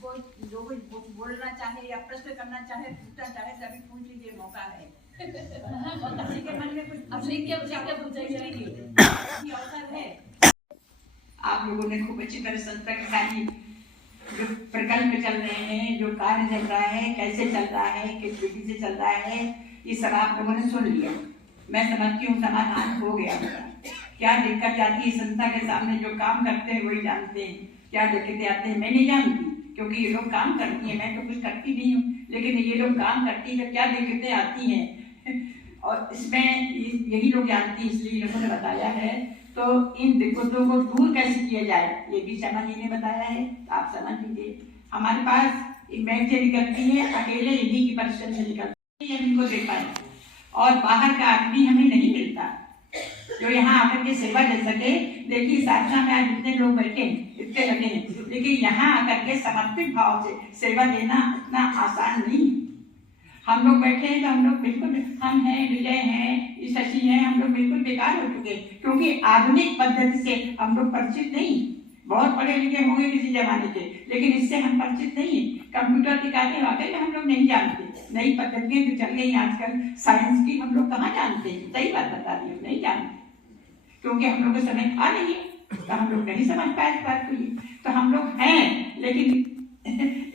को जो कुछ बोलना चाहे या प्रश्न करना चाहे, पूछना चाहे, तभी पूछ लीजिए, मौका है। और किसी के मन में कुछ अवसर है। आप लोगों ने खूब अच्छी तरह संस्था की सारी जो प्रकल्प चल रहे हैं, जो कार्य चल रहा है, कैसे चल रहा है, किस विधि से चल रहा है, ये सब आप लोगों ने सुन लिया। मैं समझती हूँ समाधान हो गया होगा। क्या दिक्कत आती है संस्था के सामने, जो काम करते हैं वही जानते हैं। क्या दिक्कतें आते हैं मैं नहीं जानती, क्योंकि ये लोग काम करती हैं, मैं तो कुछ करती नहीं हूँ, लेकिन ये लोग काम करती है, क्या दिक्कतें आती हैं और इसमें यही लोग जानती हैं, इसलिए लोगों ने बताया है। तो इन दिक्कतों को दूर कैसे किया जाए ये भी शर्मा जी ने बताया है, आप समझ लीजिए। हमारे पास मैच निकलती है, अकेले इन्हीं की परिश्रम से निकलती है, इनको दे पाए, और बाहर का आदमी हमें नहीं मिलता जो यहाँ आकर के सेवा दे सके। देखिए साधना में आज इतने लोग बैठे इतने लगे हैं, लेकिन यहाँ आकर के समर्पित भाव से सेवा देना इतना आसान नहीं। हम लोग बैठे हैं तो हम लोग बिल्कुल, हम हैं, विजय हैं, शशि हैं, हम लोग बिल्कुल बेकार हो चुके, क्योंकि आधुनिक पद्धति से हम लोग परिचित नहीं। बहुत पढ़े लिखे होंगे किसी जमाने के, लेकिन इससे हम परिचित नहीं। कंप्यूटर की बातें वाकई में हम लोग नहीं जानते, नई पद्धतियां जो चल गई आजकल साइंस की, हम लोग कहाँ जानते हैं। सही बात बता रही हूँ, नहीं जानते, क्योंकि हम लोग को समय था नहीं है, तो हम लोग नहीं समझ पाए इस बात को। तो हम लोग हैं, लेकिन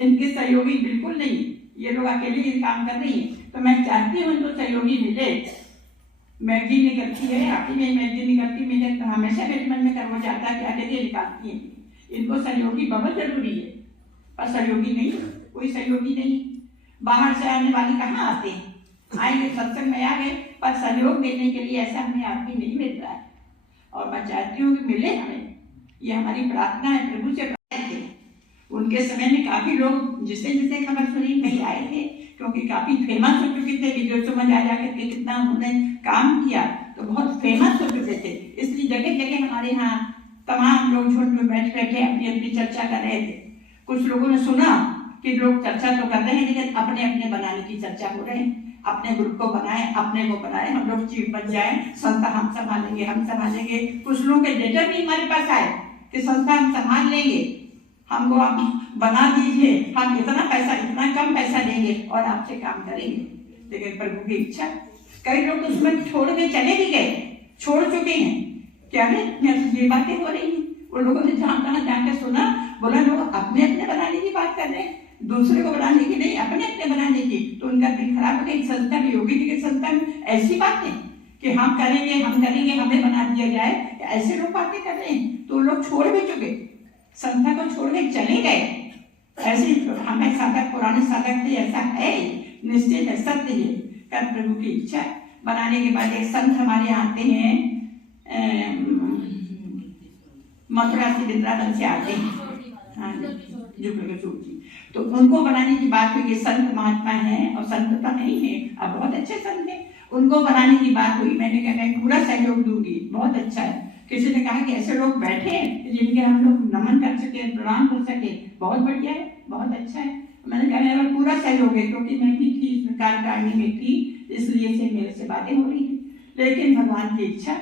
इनके सहयोगी बिल्कुल नहीं, ये लोग अकेले ही काम कर रही है। तो मैं चाहती हूँ इनको सहयोगी मिले। मैगजीन निकलती है, आपकी में मैगजीन निकलती, मुझे हमेशा मेरे मन में कर्म जाता है कि अकेले निकालती है। इनको सहयोगी बहुत जरूरी है, पर सहयोगी नहीं, कोई सहयोगी नहीं। बाहर से आने वाले कहाँ आते हैं, आएंगे सत्संग में आ गए, पर सहयोग देने के लिए ऐसा हमें आदमी नहीं मिल रहा है। और मैं चाहती हूँ कि मिले हमें, ये हमारी प्रार्थना है। प्रभु से उनके समय में काफी लोग जिसे जिसे खबर सुनी नहीं आए थे, क्योंकि काफी फेमस हो चुके थे। वीडियो समझ आ जाकर के कितना उन्होंने काम किया, तो बहुत फेमस हो चुके थे, इसलिए जगह जगह हमारे यहाँ तमाम लोग झुंड में बैठ बैठे अपनी अपनी चर्चा कर रहे थे। कुछ लोगों ने सुना कि लोग चर्चा तो कर रहे हैं, लेकिन अपने अपने बनाने की चर्चा हो रहे हैं। अपने ग्रुप को बनाए, अपने को बनाए, हम लोग चीफ बन जाए, संस्था हम संभालेंगे, हम संभालेंगे। कुछ लोगों के लेटर भी हमारे पास आए कि संस्था हम संभाल लेंगे, हमको आप बना दीजिए, हम इतना पैसा, इतना कम पैसा देंगे और आपसे काम करेंगे। लेकिन प्रभु की इच्छा, कई लोग तो उसमें छोड़ के चले भी गए, छोड़ चुके हैं। क्या है ये बातें हो रही हैं, उन लोगों ने जहाँ तहाँ जाकर सुना, बोला लोग अपने अपने बनाने की बात कर रहे हैं, दूसरे को बनाने की नहीं, अपने अपने बनाने की। तो उनका दिल खराब हो गया। संस्था में, योगी जी की संस्था में ऐसी बातें कि हम करेंगे, हमें बना दिया जाए, ऐसे लोग बातें कर रहे हैं। तो लोग छोड़ भी चुके, संस्था को छोड़ के चले गए। ऐसे हमें साधक, पुराने साधक थे, ऐसा है निश्चित है, सत्य है। कर प्रभु की इच्छा बनाने के बाद एक संत हमारे यहाँ आते हैं, मथुरा से, वृंदावन से आते हैं, हाँ तो उनको बनाने की बात हुई कि संत महात्मा है, और संत तो नहीं है, अब बहुत अच्छे संत है, उनको बनाने की बात हुई। मैंने कहा मैं पूरा सहयोग दूंगी, बहुत अच्छा है। किसी ने कहा कि ऐसे लोग बैठे हैं जिनके हम लोग नमन कर सके, प्रणाम कर सके, बहुत बढ़िया है, बहुत अच्छा है। मैंने कहा मेरा पूरा सहयोग है, क्योंकि मैं भी थी इस कार्यकारिणी में थी, इसलिए से मेरे से बातें हो रही थी। लेकिन भगवान की इच्छा,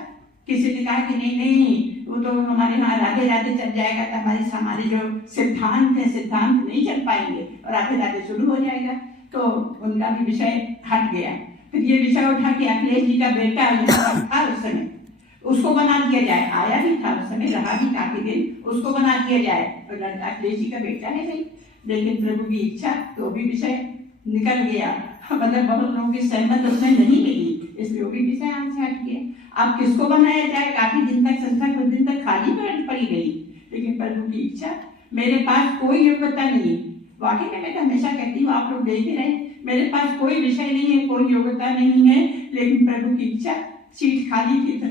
किसी ने कहा कि नहीं नहीं वो तो हमारे यहाँ राधे राधे चल जाएगा, तो हमारे जो सिद्धांत है, सिद्धांत नहीं चल पाएंगे और राधे राधे शुरू हो जाएगा, तो उनका भी विषय हट गया। फिर ये विषय उठा कि अखिलेश जी का बेटा था उस समय, उसको बना दिया जाए। आया भी था उस समय, रहा भी काफी दिन, उसको बना दिया जाए, और लड़का अखिलेश जी का बेटा है नहीं। लेकिन प्रभु की इच्छा, तो भी विषय निकल गया, मतलब बहुत लोगों की सहमत उसमें नहीं मिली, इसलिए वो भी विषय हाथ से हट गया। अब किसको बनाया जाए, काफी दिन तक संस्था कुछ दिन तक खाली पड़ी गई। लेकिन प्रभु की इच्छा, मेरे पास कोई योग्यता नहीं, वाकई में मैं तो हमेशा कहती हूँ, आप लोग देख ही रहे, मेरे पास कोई विषय नहीं है, कोई योग्यता नहीं है, लेकिन प्रभु की इच्छा, सीट खाली थी तो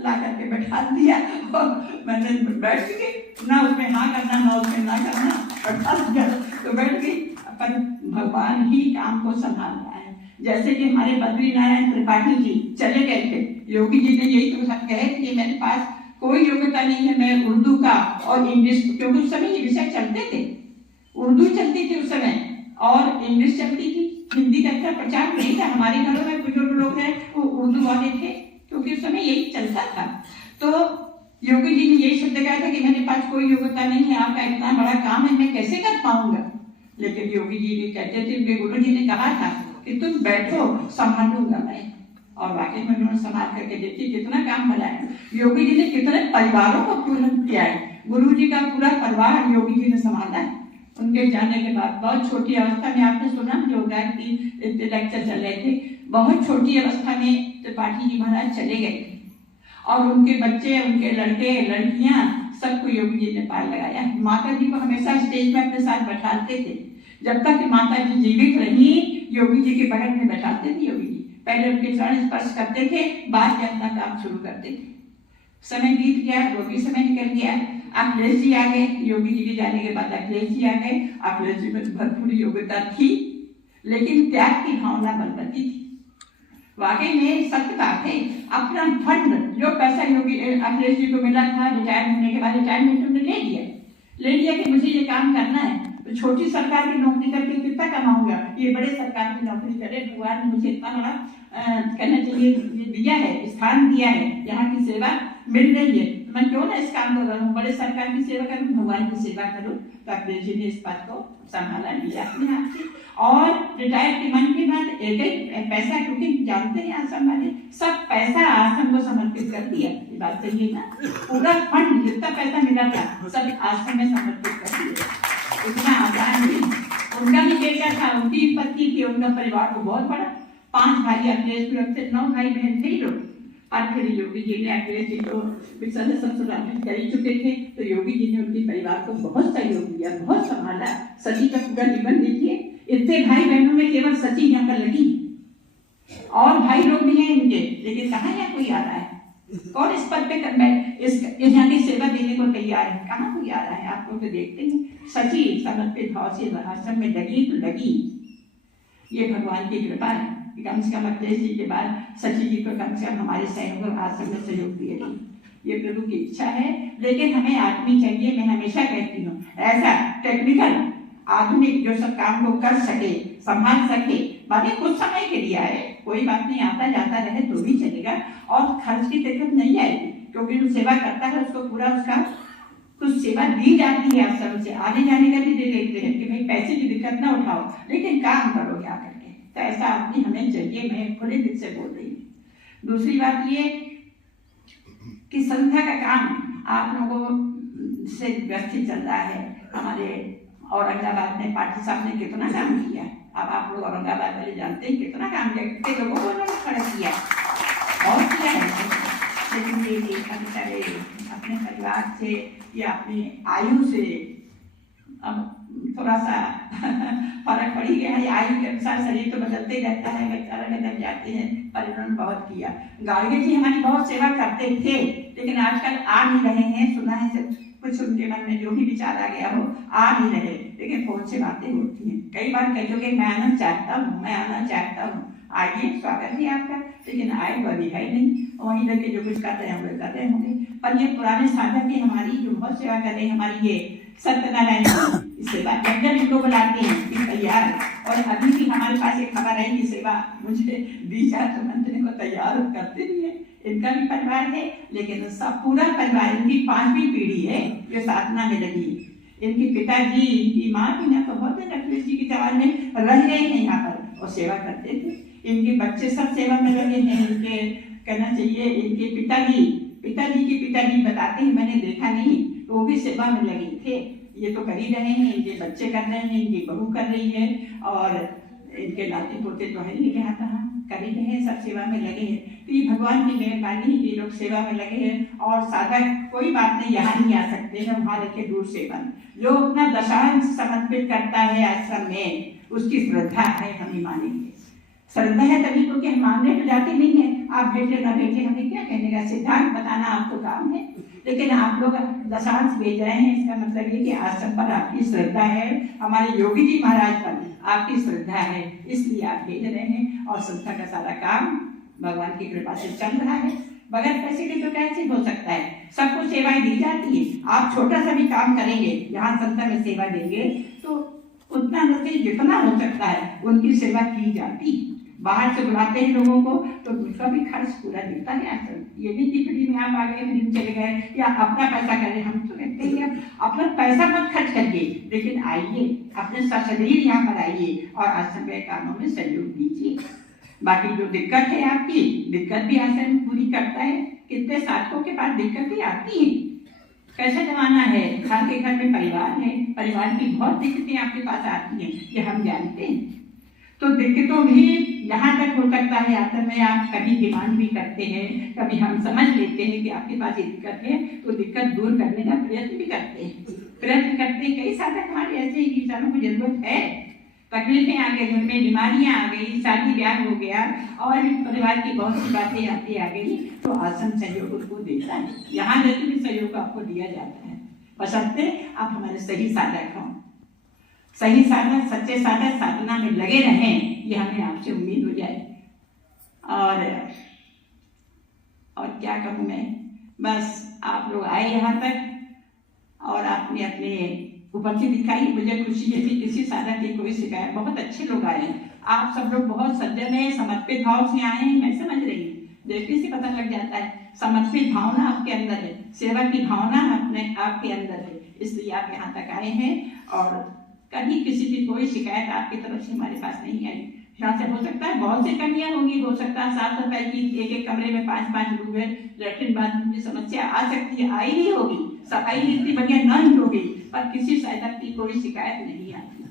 ला करके बैठा दिया, और मैंने बैठ गई, ना उसमें हाँ करना, ना उसमें ना करना, बैठा दिया तो बैठ गई। पर भगवान ही काम को संभाल रहा है। जैसे कि हमारे बद्री नारायण त्रिपाठी जी चले गए थे, योगी जी ने यही तो सब कहे कि मेरे पास कोई योग्यता नहीं है, मैं उर्दू का और इंग्लिश, क्योंकि उस समय ये विषय चलते थे, उर्दू चलती थी उस समय और इंग्लिश चलती थी, हिंदी का अच्छा प्रचार नहीं था। हमारे घरों में बुजुर्ग लोग हैं वो उर्दू वाले थे, क्योंकि उस समय यही चलता था। तो योगी जी ने यही शब्द कहा था कि मेरे पास कोई योग्यता नहीं है, आपका इतना बड़ा काम है, मैं कैसे कर खाऊंगा। लेकिन योगी जी ने कहते थे, उनके गुरु जी ने कहा था कि तुम बैठो, संभालूंगा मैं। और वाकई में उन्होंने संभाल करके देखिए कितना काम भला है। योगी जी ने कितने परिवारों को पूर्ण किया है। गुरु जी का पूरा परिवार योगी जी ने संभाला है। उनके जाने के बाद बहुत छोटी अवस्था में, आपने सुना होगा कि लेक्चर चल रहे थे, बहुत छोटी अवस्था में त्रिपाठी जी महाराज चले गए थे और उनके बच्चे, उनके लड़के लड़कियां सबको योगी जी ने पार लगाया। माता जी को हमेशा स्टेज पे अपने साथ बैठाते थे। जब तक माता जी जीवित रही, योगी जी के बगल में बैठाते थे। योगी जी पहले उनके चरण स्पर्श करते थे, बाद में अपना काम शुरू करते थे। समय बीत गया, वो भी समय निकल गया। अखिलेश जी आ गए, योगी जी के जाने के बाद अखिलेश जी आ गए। अखिलेश जी में भरपूर योग्यता थी, लेकिन त्याग की भावना बलवती थी। वाकई में सत्य बात है। अपना फंड, जो पैसा योगी अखिलेश जी को मिला था रिटायर होने के बाद, रिटायरमेंट उन्होंने ले लिया कि मुझे ये काम करना है। तो छोटी सरकार की नौकरी करके कितना कमाऊंगा, ये बड़े सरकार की नौकरी करे। भगवान ने मुझे इतना बड़ा कहना चाहिए दिया है, स्थान दिया है, यहाँ की सेवा मिल रही है, तो मैं क्यों ना इस काम को करूँ, बड़े सरकार की सेवा करूँ, भगवान की सेवा करूँ। तो अखिलेश जी ने इस बात को संभाला लिया अपने हाथ से। और रिटायर के मन के बाद एक पैसा, क्योंकि जानते हैं आश्रम वाले, सब पैसा आश्रम को समर्पित कर दिया। ये बात सही है ना? पूरा फंड जितना पैसा मिला था सब आश्रम में समर्पित कर दिया। इतना आसान नहीं। उनका भी बेटा था, उनकी पत्नी थी, उनका परिवार तो बहुत बड़ा, 5 भाई अखिलेश जी, 9 भाई बहन थे लोग। और फिर योगी जी ने अखिलेश जी को ससुराल कर ही चुके थे, तो योगी जी ने उनके परिवार को बहुत सहयोग दिया, बहुत संभाला। सची का पूरा जीवन देखिए, इतने भाई बहनों में केवल सची यहाँ पर लगी, और भाई लोग भी हैं इनके, लेकिन कहाँ यहाँ कोई आ रहा है? कौन इस पद पे इस यहाँ की सेवा देने को तैयार है? कहाँ कोई आ रहा है? आप लोग तो देखते हैं, सची समर्पित भाव से आश्रम में लगी तो लगी। ये भगवान की कृपा है। कम से कम अखिलेश जी के बाद सची जी को कम से कम हमारे सहयोग आश्रम में सहयोग दिए नहीं। ये प्रभु की इच्छा है। लेकिन हमें आदमी चाहिए, मैं हमेशा कहती हूँ, ऐसा टेक्निकल आधुनिक जो सब काम को कर सके, संभाल सके। बाकी कुछ समय के लिए आए, कोई बात नहीं, आता जाता रहे तो भी चलेगा, और खर्च की दिक्कत नहीं आएगी, क्योंकि जो सेवा करता है उसको पूरा उसका कुछ सेवा दी जाती है आश्रम से। आने जाने का भी दे देते हैं कि भाई पैसे की दिक्कत ना उठाओ, लेकिन काम करो क्या करके। तो ऐसा आदमी हमें चाहिए, मैं खुले दिल से बोल रही हूँ। दूसरी बात ये कि संस्था का काम आप लोगों से व्यवस्थित चल रहा है। हमारे औरंगाबाद में पाठी साहब ने कितना काम किया। अब आप लोग औरंगाबाद वाले जानते हैं कितना काम किया, कितने लोगों को उन्होंने खड़ा किया और किया है। लेकिन ये देखा बेचारे अपने परिवार से या अपनी आयु से अब थोड़ा सा फर्क पड़ गया है। आयु के अनुसार शरीर तो बदलते रहता है, बेचारा बदल जाते हैं, पर इन्होंने बहुत किया। गार्गे जी हमारी बहुत सेवा करते थे, लेकिन आजकल आ नहीं रहे हैं। सुना है कुछ उनके मन में जो भी विचार आ गया हो, आ नहीं रहे, लेकिन फोन से बातें होती हैं। कई बार कह दोगे मैं आना चाहता हूँ, मैं आना चाहता हूँ, आइए, स्वागत है आपका। लेकिन आए वो अभी है नहीं, वहीं रह के जो कुछ कर रहे हैं वो कर रहे होंगे। पर ये पुराने साधक की हमारी जो बहुत सेवा कर रहे हैं, हमारी ये सत्यनारायण सेवा, जब जब इनको बुलाते हैं कि तैयार। और अभी भी हमारे पास एक खबर है कि सेवा मुझे दी जाए तो मंत्री को तैयार करते भी है। इनका भी परिवार है, लेकिन सब पूरा परिवार, इनकी 5वीं पीढ़ी है जो साधना में लगी। इनके पिताजी, इनकी माँ भी ना तो बहुत अखिलेश जी के जवान में रह गए हैं यहाँ पर और सेवा करते थे। इनके बच्चे सब सेवा में लगे हैं। इनके कहना चाहिए इनके पिताजी के पिताजी बताते हैं, मैंने देखा नहीं, वो भी सेवा में लगे थे। ये तो कर ही रहे हैं, इनके बच्चे कर रहे हैं, इनकी बहू कर रही है, और इनके नाती पोते तो है ही यहाँ कहाँ कर ही रहे हैं, सब सेवा में लगे हैं। तो ये भगवान की मेहरबानी है कि लोग सेवा में लगे हैं। और साधक कोई बात नहीं, यहाँ नहीं आ सकते हैं, वहाँ रखे दूर सेवन। जो अपना दशांश समर्पित करता है आश्रम में, उसकी श्रद्धा है, हम ही मानेंगे। श्रद्धा है तभी तो, कि हम मानने तो जाते नहीं है। आप बेटे ना बेटे, हमें क्या कहने का, सिद्धांत बताना आपको काम है। लेकिन आप लोग दशांश भेज रहे हैं, इसका मतलब ये कि आश्रम पर आपकी श्रद्धा है, हमारे योगी जी महाराज पर आपकी श्रद्धा है, इसलिए आप भेज रहे हैं। और संस्था का सारा काम भगवान की कृपा से चल रहा है। बगैर पैसे के तो कैसे हो सकता है? सबको सेवाएं दी जाती है। आप छोटा सा भी काम करेंगे, यहाँ संस्था में सेवा देंगे, तो उतना मतलब जितना हो सकता है उनकी सेवा की जाती है। बाहर से बुलाते हैं लोगों को तो उसका भी खर्च पूरा देता है आश्रम। ये नहीं कि फ्री में आप आ गए, फ्री में चले गए, या अपना पैसा करें। हम तो कहते हैं अपना पैसा मत खर्च करिए, लेकिन आइए, अपने सशरीर यहाँ पर आइए और आश्रम के कामों में सहयोग दीजिए। बाकी जो दिक्कत है आपकी, दिक्कत भी आश्रम पूरी करता है। कितने साधकों के पास दिक्कतें आती हैं, कैसा जमाना है, हर के घर में परिवार है, परिवार की बहुत दिक्कतें आपके पास आती हैं, ये हम जानते हैं। तो दिक्कतों भी यहाँ तक हो सकता है आश्रम में आप कभी डिमांड भी करते हैं, कभी हम समझ लेते हैं कि आपके पास ये दिक्कत है, तो दिक्कत दूर करने का प्रयत्न भी करते हैं। प्रयत्न करते हैं, कई साधक हमारे ऐसे ही इंसानों को जरूरत है, तकलीफें आ गई, घर में बीमारियां आ गई, शादी ब्याह हो गया और भी परिवार की बहुत सी बातें आती आ गई, तो आश्रम सहयोग उसको देता है। यहाँ जैसे भी सहयोग आपको दिया जाता है, बशर्ते आप हमारे सही साधक हों। सही साधक, सच्चे साधक साधना में लगे रहें, ये हमें आपसे उम्मीद हो जाए। और क्या कहूँ मैं, बस आप लोग आए यहाँ तक और आपने अपने उपस्थिति दिखाई, मुझे खुशी है कि किसी साधक की कोई शिकायत, बहुत अच्छे लोग आए हैं, आप सब लोग बहुत सज्जन हैं, समर्पित भाव से आए हैं, मैं समझ रही हूँ, देखने से पता लग जाता है समर्पित भावना आपके अंदर है, सेवा की भावना अपने आपके अंदर है, इसलिए आप यहाँ तक आए हैं। और कभी किसी की कोई शिकायत आपकी तरफ से हमारे पास नहीं आई। यहाँ से हो सकता है बहुत सी कमियां होंगी, हो सकता है साफ सफाई की एक कमरे में 5-5 लोग हैं, लैट्रिन बाथरूम की समस्या आ सकती है, आई ही होगी, सफाई इतनी बढ़िया नहीं होगी, पर किसी साधक की कोई शिकायत नहीं आती।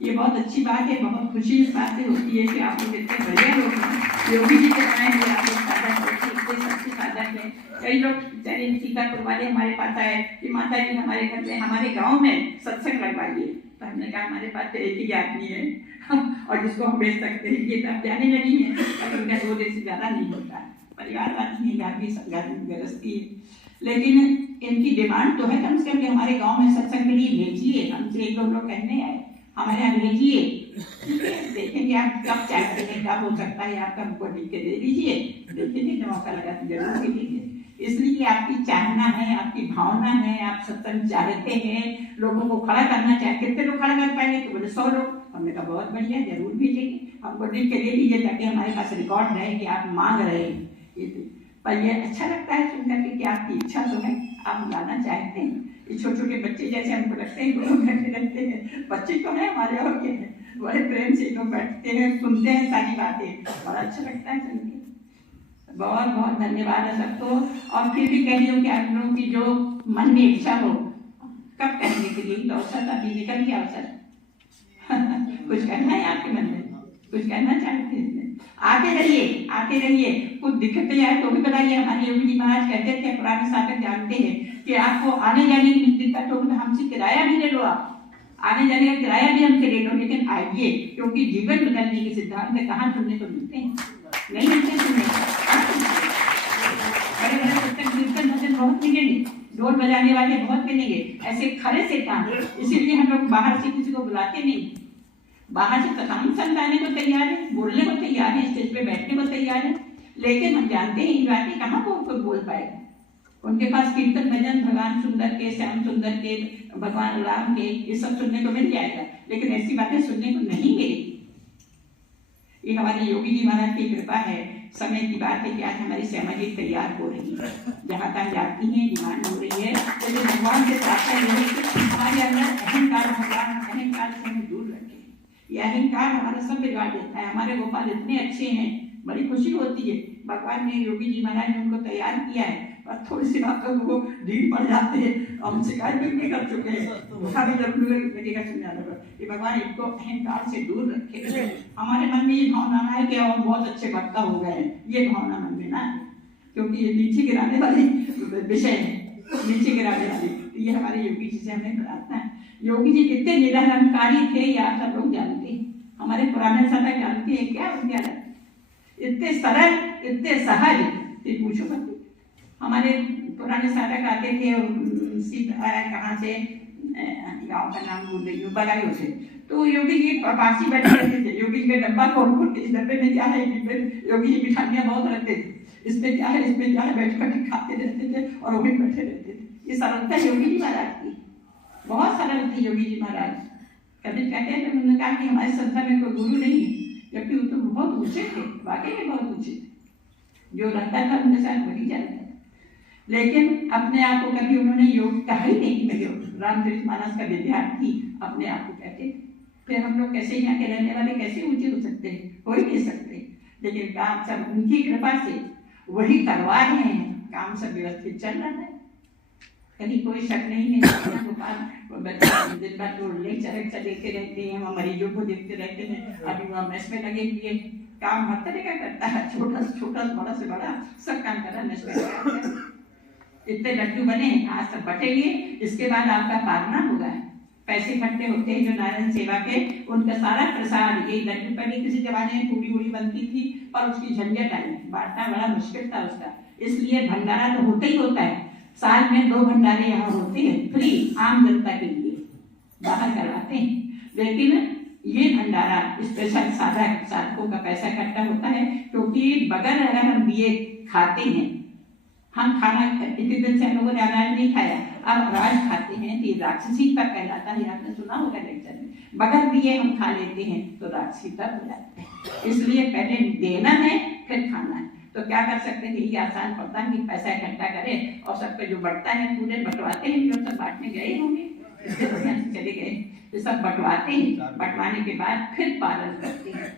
ये बहुत अच्छी बात है, बहुत खुशी इस बात से होती है कि आप लोग इतने बढ़िया लोग हैं, योगी जी के बनाए हुए आप लोग साधक, इतने सच्चे साधक हैं। कई लोग बेचारे सीतापुर वाले हमारे पास आए कि माता जी हमारे घर में, हमारे गाँव में सत्संग लगवाइए, तो हमने कहा हमारे पास तो एक ही आदमी है और जिसको हम भेज सकते हैं, ये तब जाने लगी है, पर उनका 2 दिन से ज्यादा नहीं होता है, परिवार वाली नहीं, घर की गृहस्थी है, लेकिन इनकी डिमांड तो है कम से कम हमारे गांव में सत्संग के लिए भेजिए। हमसे 1-2 लोग कहने आए हमारे यहाँ भेजिए, देखेंगे आप कब चाहते हैं, कब हो सकता है आपका हमको लिख के दे दीजिए, देखेंगे जब मौका लगा तो जरूर भेजेंगे। इसलिए आपकी चाहना है, आपकी भावना है, आप सत्संग चाहते हैं, लोगों को खड़ा करना चाहते, कितने लोग खड़ा कर पाएंगे, तो बोले 100 लोग, हमने कहा बहुत बढ़िया, जरूर भेजेंगे, हमको लिख के दे दीजिए ताकि हमारे पास रिकॉर्ड रहे कि आप मांग रहे हैं। पर ये अच्छा लगता है सुनकर के कि आपकी इच्छा तो है, आप जाना चाहते हैं। ये छोटे छोटे बच्चे जैसे हमको लगते हैं, दोनों बैठे रहते हैं, बच्चे तो है हमारे और के हैं, बड़े प्रेम से लोग बैठते हैं, सुनते हैं सारी बातें, बड़ा अच्छा लगता है सुन के। बहुत बहुत धन्यवाद है सबको। और फिर भी कह रही हूँ कि आप लोगों की जो मन में इच्छा हो, कब कहने के लिए तो अवसर अभी निकल गया अवसर कुछ करना है आपके मन में, कुछ करना चाहते हैं, आते रहिए, आते रहिए। कुछ दिक्कतें आए तो भी बताइए। हमारे योगी जी महाराज कहते थे, पुराने साधक जानते हैं कि आपको आने जाने की दिक्कत हो तो हमसे किराया भी ले लो, आप आने जाने का किराया भी हमसे ले लो, लेकिन आइए, क्योंकि जीवन बदलने के सिद्धांत में कहाँ सुनने को मिलते हैं, नहीं मिलते सुनने। बड़े बड़े सत्संग कीर्तन भजन बहुत मिलेंगे, ढोल बजाने वाले बहुत मिलेंगे, ऐसे खड़े से काम। इसीलिए हम लोग बाहर से किसी को बुलाते नहीं, बाहर से तमाम संत आने को तैयार है, बोलने को तैयार है, स्टेज पे बैठने को तैयार है, लेकिन हम जानते हैं ये बातें कहाँ वो कोई बोल पाएगा। उनके पास कीर्तन भजन भगवान सुंदर के, श्याम सुंदर के, भगवान राम के, ये सब सुनने को मिल जाएगा, लेकिन ऐसी बातें सुनने को नहीं मिलेगी। ये हमारे योगी जी महाराज की कृपा है। समय की बात है कि आज हमारी श्यामा जी तैयार हो रही है, जहाँ तक जाती हैं डिमांड हो रही है, तो भगवान से प्रार्थना ये है कि हमारे अंदर अहंकार, भगवान अहंकार से हमें दूर रखें। ये अहंकार हमारा सब बिगाड़ देता है। हमारे गोपाल इतने अच्छे हैं, बड़ी खुशी होती है, भगवान ने योगी जी महाराज ने उनको तैयार किया है, और थोड़ी सी बातों को ढील पड़ जाते हैं। हम शिकायत भी कर चुके हैं, कि भगवान इनको अहंकार से दूर रखे। हमारे मन में ये भावना है कि हम बहुत अच्छे वक्ता हो गए, ये भावना मन में ना है, क्योंकि ये नीचे गिराने वाली विषय है, नीचे गिराने वाली। ये हमारे योगी जी से हमें प्रार्थना है। योगी जी कितने निरहंकारी थे, ये आप सब लोग जानते हैं, हमारे पुराने साधक जानते हैं क्या उनके अलग, इतने सरल, इतने सहज, पूछो मत। हमारे पुराने साधक आते थे, कहाँ से, गाँव का नाम भूल रही हूँ, बदायूं से, तो योगी जी पास ही बैठे रहते थे। योगी जी का डब्बा खोल के, इस डब्बे में क्या है, योगी जी मिठाइयाँ बहुत रखते थे, इसमें क्या है, इसमें क्या है, बैठ कर खाते रहते थे और वहीं बैठे रहते थे। ये सरलता योगी जी महाराज की, बहुत सरल थे योगी जी महाराज। कभी कहते हैं, उन्होंने कहा कि हमारे संस्था में कोई गुरु नहीं है, जबकि वो तो बहुत ऊंचे थे, वाकई में बहुत ऊंचे, जो रहता था उनके साथ वही जानता। लेकिन अपने आप को कभी उन्होंने योग कहा ही नहीं कि मैं रामचरितमानस का विद्यार्थी अपने आप को कहते थे। फिर हम लोग कैसे यहाँ के रहने वाले कैसे ऊंचे हो सकते हैं, हो ही नहीं सकते। लेकिन काम सब उनकी कृपा से वही करवा रहे हैं, काम सब व्यवस्थित चल रहा है, कहीं कोई शक नहीं है। दिन भर तो लेक्चर देते रहते हैं, हम मरीजों को देखते रहते हैं, अभी वहाँ मेस में लगे हुए काम हर तरह का करता है, छोटा से बड़ा से बड़ा सब काम कर रहा है मेस में। इतने लड्डू बने, आज सब बटेंगे, इसके बाद आपका पारना होगा। पैसे इकट्ठे होते हैं जो नारायण सेवा के, उनका सारा प्रसाद ये लड्डू। पहले किसी जमाने में पूरी उड़ी बनती थी और उसकी झंझट आई, बांटना बड़ा मुश्किल था उसका, इसलिए भंडारा तो होता ही होता है। साल में 2 भंडारे यहाँ होते हैं फ्री, आम जनता के लिए बाहर करवाते हैं। लेकिन ये भंडारा स्पेशल साधकों का पैसा इकट्ठा होता है, क्योंकि बगैर अगर हम दिए खाते हैं, हम खाना इतने दिन से हम लोगों ने अनाज नहीं खाया, अब अनाज खाते हैं तो राक्षसी तक कहलाता है, आपने सुना होगा लेक्चर में। बगैर दिए हम खा लेते हैं तो राक्षसी तक हो जाते हैं, इसलिए पहले देना है फिर खाना है। तो क्या कर सकते थे, ये आसान पड़ता है कि पैसा इकट्ठा करें और सबको जो बढ़ता है पूरे बंटवाते हैं, जो सब बांटने गए होंगे चले गए तो सब बंटवाते हैं, बंटवाने के बाद फिर पालन करते हैं।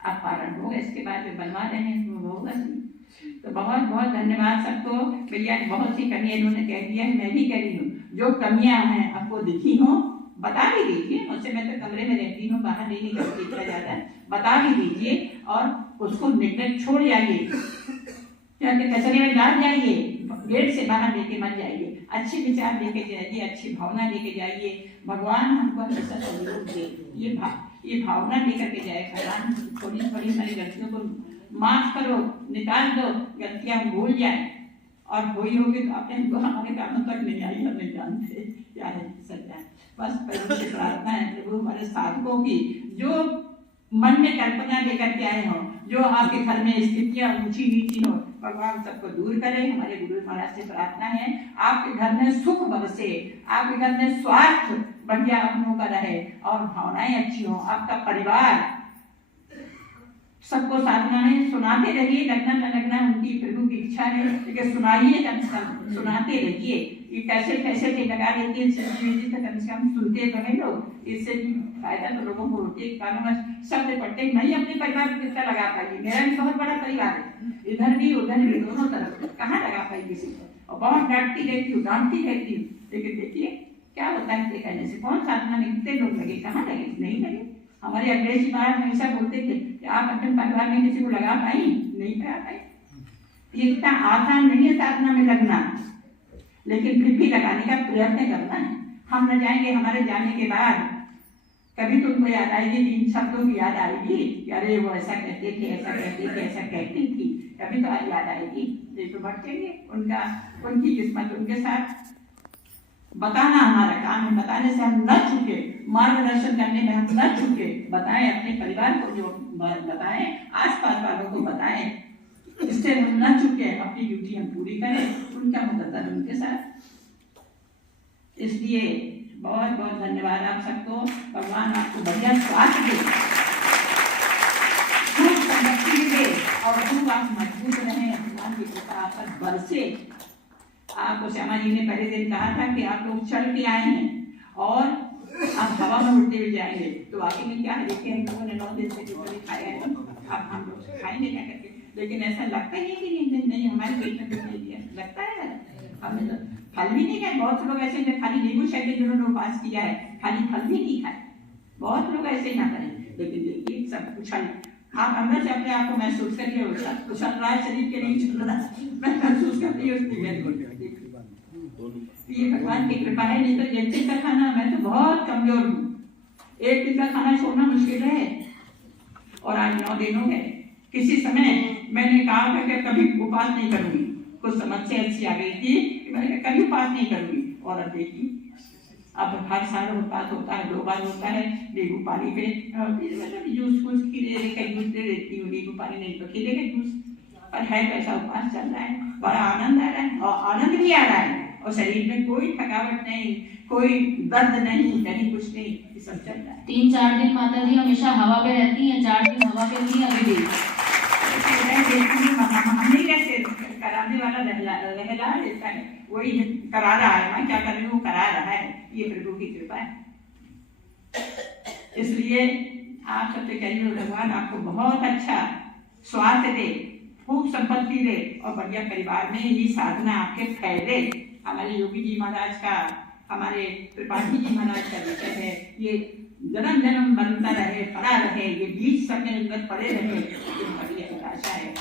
अब पालन होगा, इसके बाद जो बनवा रहे हैं वो होगा। तो बहुत बहुत धन्यवाद सबको। भैया बहुत सी कमियां इन्होंने कह दिया है, मैं भी कह रही हूँ, जो कमियां हैं आपको दिखी हो बता भी दीजिए मुझसे, मैं तो कमरे में रहती हूँ, बाहर नहीं निकलती इतना ज्यादा, बता भी दीजिए और उसको निकल छोड़ जाइए, कचरे में डाल जाइए, गेट से बाहर लेके मत जाइए, अच्छे विचार लेके जाइए, अच्छी भावना लेके जाइए। भगवान हमको हमेशा सहयोग दे, ये भावना लेकर के जाए। भगवान थोड़ी थोड़ी हमारी गलतियों को माफ करो, निकाल दो, गलतियां हम भूल जाए, और कोई होगी तो अपने हमारे कानों तक नहीं आई, हम नहीं जानते क्या है सच्चा। बस प्रभु से प्रार्थना है, प्रभु हमारे साधकों की जो मन में कल्पना लेकर के आए हो, जो आपके घर में स्थितियां ऊंची नीची हो, भगवान सबको दूर करे। हमारे गुरु महाराज से प्रार्थना है, आपके घर में सुख बरसे, आपके घर में स्वास्थ्य बढ़िया अपनों का रहे और भावनाएं अच्छी हो, आपका परिवार सबको साधना है। सुनाते रहिए, लगना न लगना उनकी प्रभु की इच्छा है, लेकिन सुनाइए, कम से कम सुनाते रहिए। ये कैसे कैसे के लगा लेती है, कम से कम सुनते तो है लोग, इससे भी फायदा तो लोगों को होती है। कानों में शब्द पढ़ते नहीं, अपने परिवार को कितना लगा पाएगी। मेरा भी बहुत बड़ा परिवार है, इधर भी उधर भी दोनों तरफ, कहाँ लगा पाई किसी को, और बहुत डांटती रहती हूँ, डांटती रहती हूँ, लेकिन देखिए क्या होता है कहने से। कौन साधना में कितने लोग लगे, कहाँ लगे, नहीं लगे। हमारे अखिलेश जी महाराज हमेशा बोलते थे कि आप अपने परिवार में किसी को लगा पाई, नहीं लगा पाई। ये इतना आसान नहीं है साधना में लगना, लेकिन फिर भी लगाने का प्रयत्न करना है। हम न जाएंगे, हमारे जाने के बाद कभी तुमको याद आएगी, इन शब्दों की याद आएगी कि अरे वो ऐसा कहते थे, ऐसा कहते थे, ऐसा कहती थी, कभी तो याद आएगी। ये तो भटकेंगे, उनकी किस्मत उनके साथ। बताना हमारा काम है, बताने से हम न चुके, मार्गदर्शन करने में हम न चुके। बताएं अपने परिवार को, जो बताएं आसपास वालों को बताएं, इससे हम न चुके, अपनी ड्यूटी हम पूरी करें, उनका मदद उनके साथ। इसलिए बहुत बहुत धन्यवाद आप सबको। भगवान आपको बढ़िया स्वास्थ्य दे, खूब समृद्धि दे और खूब आप मजबूत रहें। भगवान की कृपा आप पर बरसे। आपको श्यामा जी ने पहले दिन कहा था कि आप लोग चल के आए हैं और आप हवा में उड़ते हुए जाएंगे, तो वाकई में क्या है, देखिए हम लोगों ने 9 दिन से जो कभी खाया है, अब हम लोग खाएंगे क्या करके। लेकिन ऐसा लगता ही कि नहीं हमारे पेट में कुछ नहीं दिया, लगता है हमने तो फल भी नहीं खाए। बहुत से लोग ऐसे हैं खाली नींबू शक्कर जिन्होंने उपास किया है, खाली फल भी नहीं खाए, बहुत लोग ऐसे यहाँ पर हैं। लेकिन देखिए सब कुछ आप अंदर से अपने आप को महसूस करिए, उछल रहा है शरीर के नहीं चल रहा, मैं महसूस करती हूँ उसकी। ये भगवान की कृपा है, नहीं तो एक दिन का खाना, मैं तो बहुत कमजोर हूँ, एक दिन का खाना छोड़ना मुश्किल है। और आज 9 दिन हो गए। किसी समय मैंने कहा कि कभी उपास नहीं करूंगी, कुछ समस्या ऐसी आ गई थी कि मैंने कहा कभी उपास नहीं करूंगी, और अब देखिए अब हर साल उपास होता है, 2 बार होता है। नींबू पानी पे जूस फूस खीरे का जूस दे देती हूँ, नींबू पानी नहीं तो खीरे का जूस, पर है कैसा उपास चल रहा है, बड़ा आनंद आ रहा है, और आनंद भी आ रहा है, और शरीर में कोई थकावट नहीं, कोई दर्द नहीं, कहीं कुछ नहीं, ये सब चल रहा है। 3-4 दिन माता जी हमेशा हवा पे रहती हैं, 4 दिन हवा पे नहीं, अभी भी हम नहीं रहते, कराने वाला रहला रहता है, वही करा रहा है। मैं क्या कर रही हूँ, करा रहा है, ये प्रभु की कृपा है। इसलिए आप सबसे कहिए भगवान आपको बहुत अच्छा स्वास्थ्य दे, खूब संपत्ति दे और बढ़िया परिवार में ये साधना आपके फैले। हमारे योगी जी महाराज का, हमारे त्रिपाठी जी महाराज का विषय है, ये जन्म जन्म बनता रहे, पड़ा रहे, ये बीज सबके अंदर पड़े रहे, ये बड़ी अभिलाषा है।